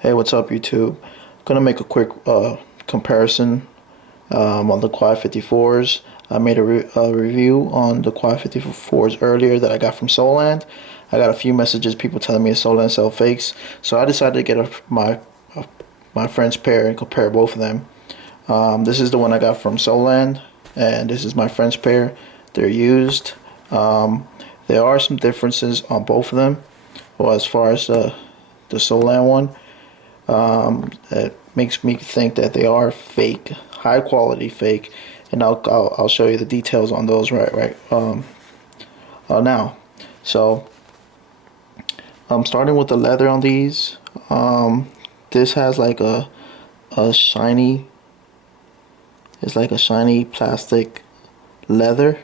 Hey, what's up, YouTube? Gonna make a quick comparison on the QUAI 54s. I made a review on the QUAI 54s earlier that I got from SOLELAND. I got a few messages, people telling me SOLELAND sell fakes, so I decided to get my friend's pair and compare both of them. This is the one I got from SOLELAND, and this is my friend's pair. They're used. There are some differences on both of them. Well, as far as the SOLELAND one. That makes me think that they are fake, high quality fake, and I'll show you the details on those right now. So I'm starting with the leather on these. This has like a shiny. It's like a shiny plastic leather,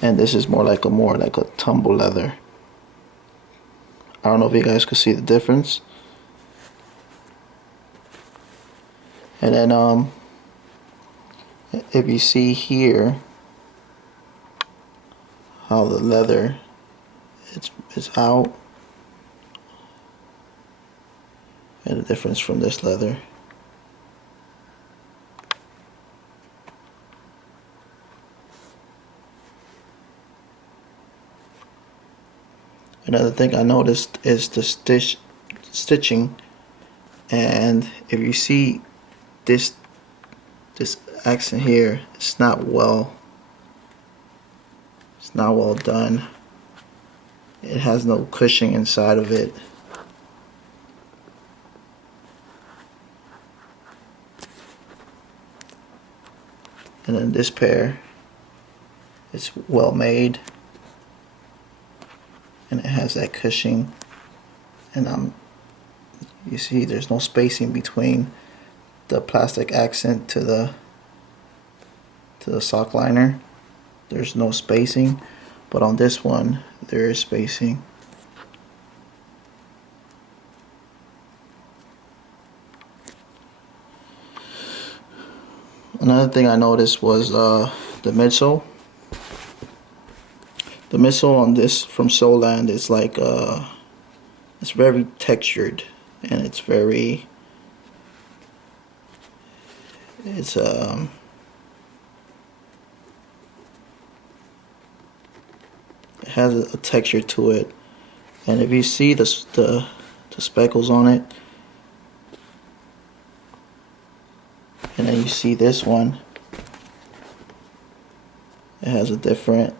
and this is more like a tumble leather. I don't know if you guys could see the difference. And then if you see here how the leather it's out, and the difference from this leather. Another thing I noticed is the stitching, and if you see this accent here, it's not well done. It has no cushioning inside of it. And then this pair, it's well made, and it has that cushioning, and you see there's no spacing between the plastic accent to the sock liner. There's no spacing, but on this one there is spacing. Another thing I noticed was the midsole. The midsole on this from SOLELAND is like it's very textured, and it has a texture to it, and if you see the speckles on it, and then you see this one, it has a different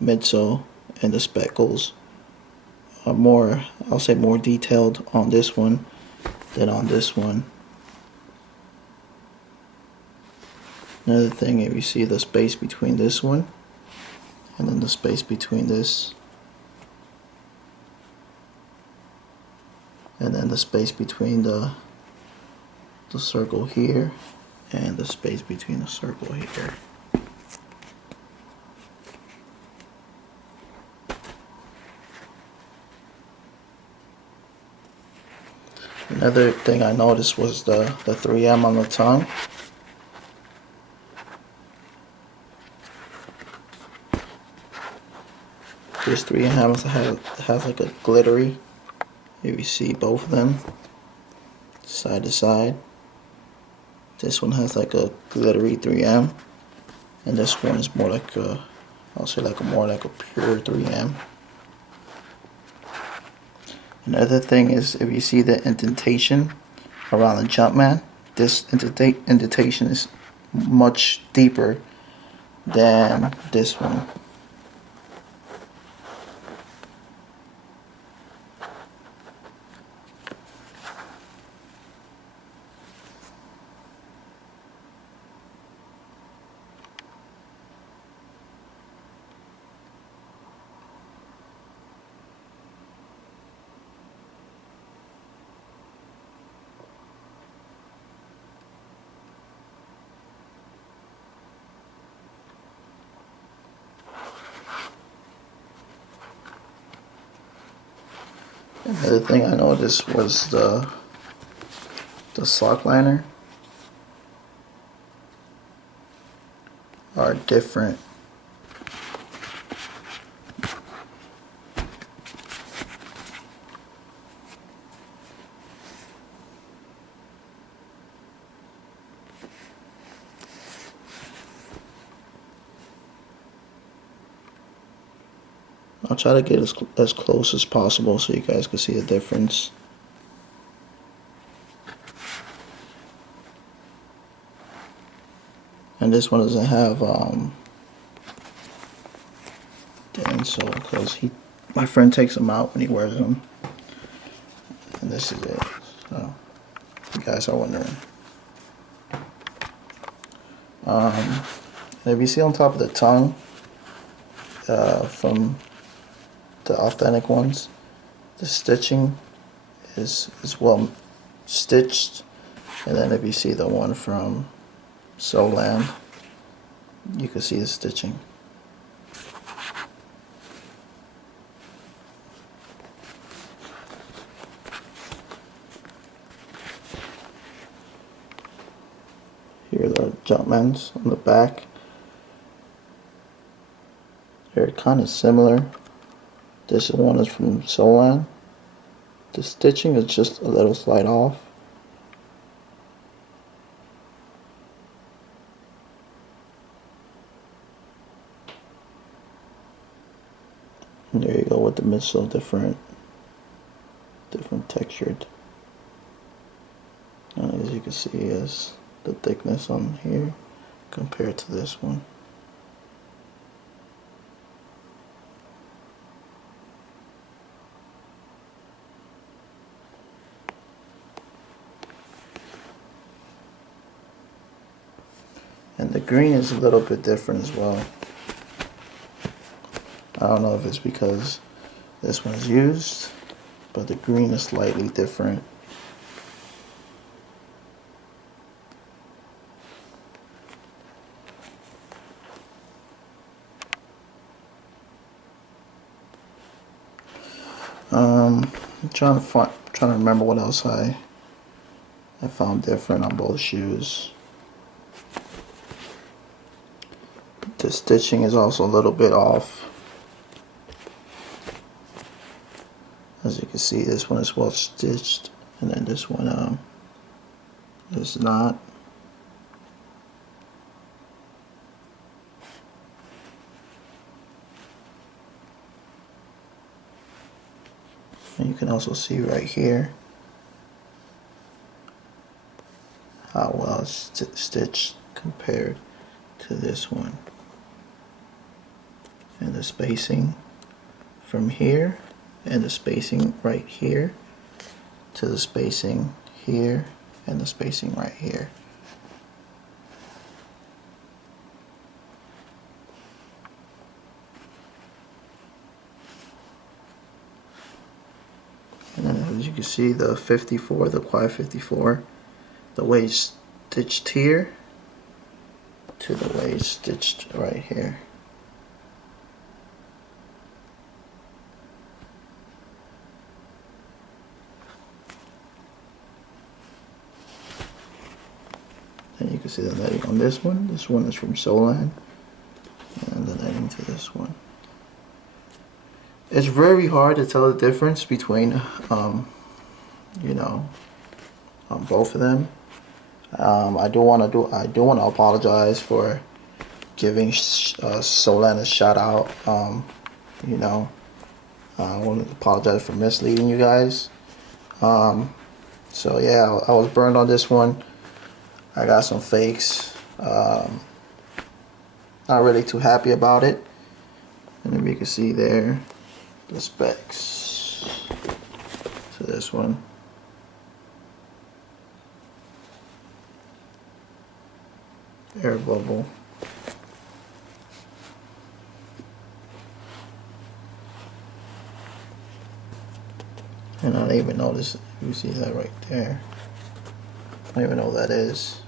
midsole, and the speckles are more, I'll say, more detailed on this one than on this one. Another thing, if you see the space between this one and then the space between this, and then the space between the circle here and the space between the circle here. Another thing I noticed was the 3M on the tongue. This 3M has like a glittery, if you see both of them side to side. This one has like a glittery 3M, and this one is more like a, I'll say more like a pure 3M. Another thing is, if you see the indentation around the Jumpman, this indentation is much deeper than this one. Another thing I noticed was the sock liner are different. try to get as close as possible so you guys can see the difference. And this one doesn't have the insole because my friend takes them out when he wears them. And this is it. So you guys are wondering. If you see on top of the tongue, from the authentic ones, the stitching is well stitched, and then if you see the one from SOLELAND, you can see the stitching. Here are the Jumpmans on the back. They're kind of similar. This one is from SOLELAND. The stitching is just a little slight off. And there you go with the midsole, different textured. And as you can see, is the thickness on here compared to this one. And the green is a little bit different as well. I don't know if it's because this one is used, but the green is slightly different. I'm trying to remember what else I found different on both shoes. The stitching is also a little bit off. As you can see, this one is well stitched, and then this one is not. And you can also see right here how well it's stitched compared to this one. And the spacing from here, and the spacing right here, to the spacing here, and the spacing right here. And then as you can see, the 54, the QUAI 54, the way it's stitched here to the way it's stitched right here. And you can see the netting on this one. This one is from SOLELAND, and the netting to this one. It's very hard to tell the difference between, both of them. I do want to apologize for giving SOLELAND a shout out. I want to apologize for misleading you guys. So yeah, I was burned on this one. I got some fakes. Not really too happy about it. And then you can see there the specs to this one. Air bubble. And I don't even notice. You see that right there. I don't even know what that is.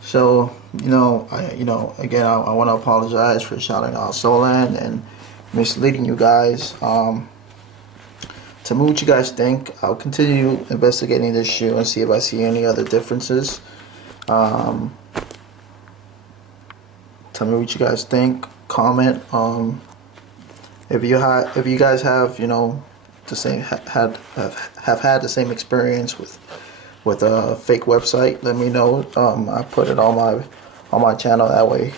So, again, I want to apologize for shouting out SOLELAND and misleading you guys. Tell me what you guys think. I'll continue investigating this shoe and see if I see any other differences. Tell me what you guys think. Comment. If you guys have the same have had the same experience with a fake website, let me know. I put it on my channel, that way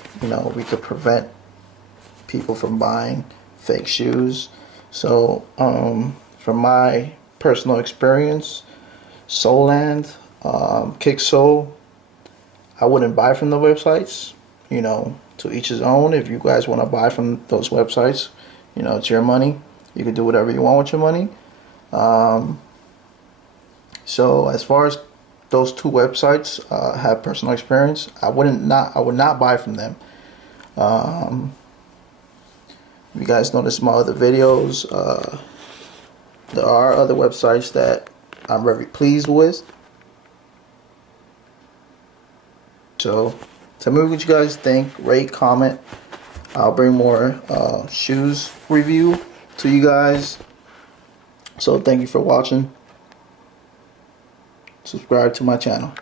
we could prevent people from buying fake shoes. So from my personal experience, SOLELAND, Kicksole, I wouldn't buy from the websites. You know, to each his own. If you guys want to buy from those websites, you know, it's your money. You can do whatever you want with your money. So as far as those two websites have personal experience, I would not buy from them. You guys notice my other videos. There are other websites that I'm very pleased with. So tell me what you guys think. Rate, comment. I'll bring more shoes review to you guys. So thank you for watching. Subscribe to my channel.